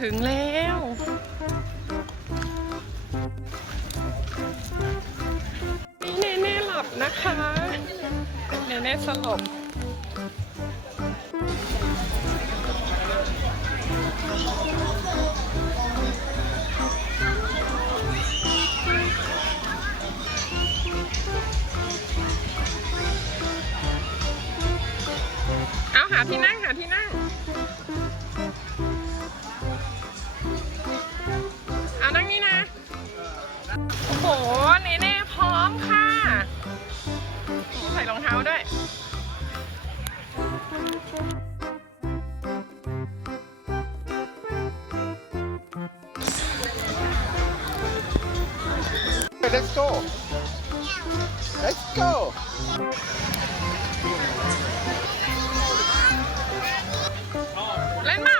ถึงแล้วเนเน่หลับนะคะ เนเน่สลบเอาหาที่นั่งหาที่นั่ง เนเน่พร้อมค่ะ ใส่รองเท้าด้วย Let's go Let's go เล่นมา